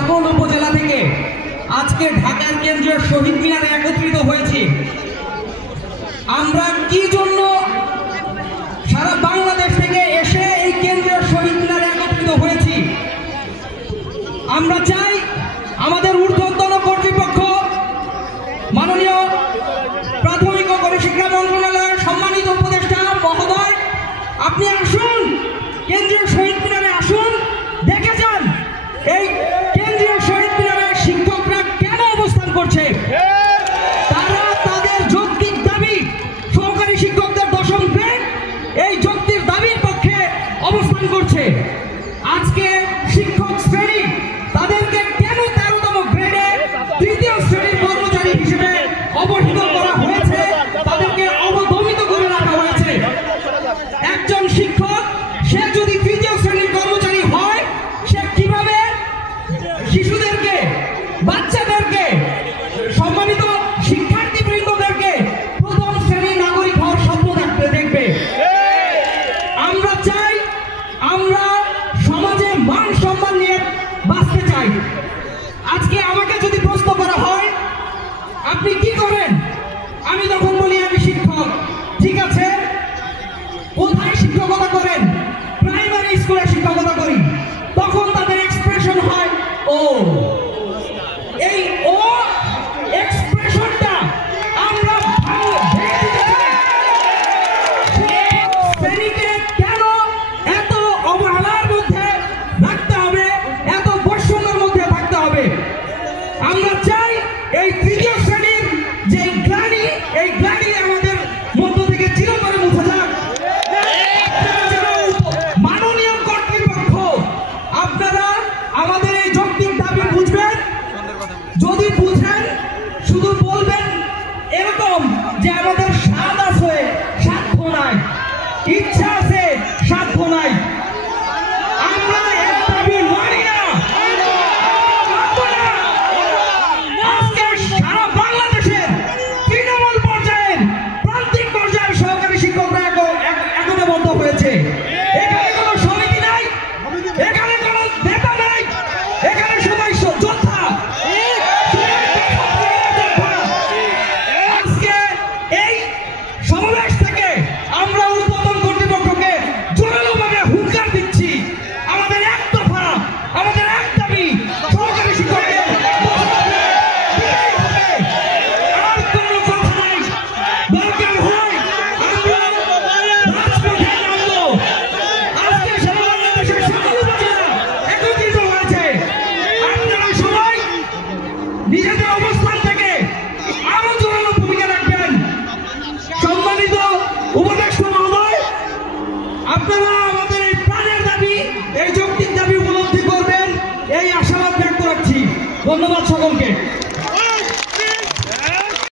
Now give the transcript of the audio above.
সকল উপজেলা থেকে আজকে ঢাকার কেন্দ্রীয় শহীদ মিনারে একত্রিত হয়েছি। আমরা কি জন্য সারা বাংলাদেশ থেকে এসে এই কেন্দ্রীয় শহীদ মিনারে একত্রিত হয়েছি? আমরা চাই আমাদের ঊর্ধ্বতন কর্তৃপক্ষ, মাননীয় প্রাথমিক ও গণশিক্ষা মন্ত্রণালয়ের সম্মানিত উপদেষ্টা মহোদয়, আপনি আসুন, কেন্দ্রীয় শহীদ মিনারে আসুন, দেখে যান এই কেন্দ্রীয় শহীদ মিনারে শিক্ষকরা কেন অবস্থান করছে। তারা তাদের যৌক্তিক দাবি, সহকারী শিক্ষকদের 10ম গ্রেড, এই যৌক্তিক দাবির পক্ষে অবস্থান করছে। আজকে শিক্ষক শ্রেণী তাদেরকে কেন 13তম গ্রেডে 3য় শ্রেণীর কর্মচারী হিসেবে অবহিত করা হয়েছে, তাদেরকে অবদমিত করে রাখা হয়েছে। একজন শিক্ষক সে যদি 3য় শ্রেণীর কর্মচারী হয়, সে কিভাবে শিশুদেরকে, বাচ্চাদেরকে, সম্মানিত শিক্ষার্থীবৃন্দদেরকে 1ম শ্রেণীর নাগরিক হওয়ার স্বপ্ন দেখবে? আমরা চাই, আমরা সমাজে মান সম্মান নিয়ে বাঁচতে চাই। আজকে আমাকে যদি প্রশ্ন করা হয় আপনি কি করেন, আমি তখন বলি আমি শিক্ষক। ঠিক আছে, কোথায় শিক্ষকতা করেন? প্রাইমারি স্কুলে শিক্ষকতা করি। তখন তাদের এক্সপ্রেশন হয় ও। এই ও এক্সপ্রেশনটা আমরা শ্রেণীকে কেন এত অবহেলার মধ্যে রাখতে হবে, এত বৈষম্যের মধ্যে থাকতে হবে? আমরা চাই এই 3য় শ্রেণীর যে গ্লানি, এই গ্লানি আমাদের মধ্য থেকে চিরতরে মুছে যাক। মাননীয় কর্তৃপক্ষ, আপনারা আমাদের এই যৌক্তিক দাবি বুঝবেন। যদি বুঝেন, শুধু বলবেন এরকম যে আমাদের স্বাদ আছে, সাধ্য নাই, ইচ্ছা আছে, সাধ্য নাই। আমরা এই দাবি মানি না, মানব না। আজকে সারা বাংলাদেশের তৃণমূল পর্যায়ের, প্রান্তিক পর্যায়ের সহকারী শিক্ষকরা একতাবদ্ধ হয়েছে। এখানে কোনো সমিতি নাই, এখানে কোনো নেতা নাই, এখানে সবাই যোদ্ধা। আজকে এই সমাবেশ থেকে আমরা ঊর্ধ্বতন কর্তৃপক্ষকে জোরালোভাবে হুঁশিয়ার দিচ্ছি, আমাদের এক দফা, আমাদের এক দাবি, সহকারী শিক্ষকদের আর কোনো কথা নাই। দরকার হয় আমরা রাজপথে নামবো। আজকে সারা বাংলাদেশের সকল উপজেলা একত্রিত হয়েছে। আপনারা সবাই নিজেদের অবস্থান থেকে আরো জোরালো ভূমিকা রাখবেন। সম্মানিত উপদেষ্টা মহোদয়, আপনারা আমাদের এই প্রাণের দাবি, এই যৌক্তিক দাবি উপলব্ধি করবেন, এই আশাবাদ ব্যক্ত রাখছি। ধন্যবাদ সকলকে।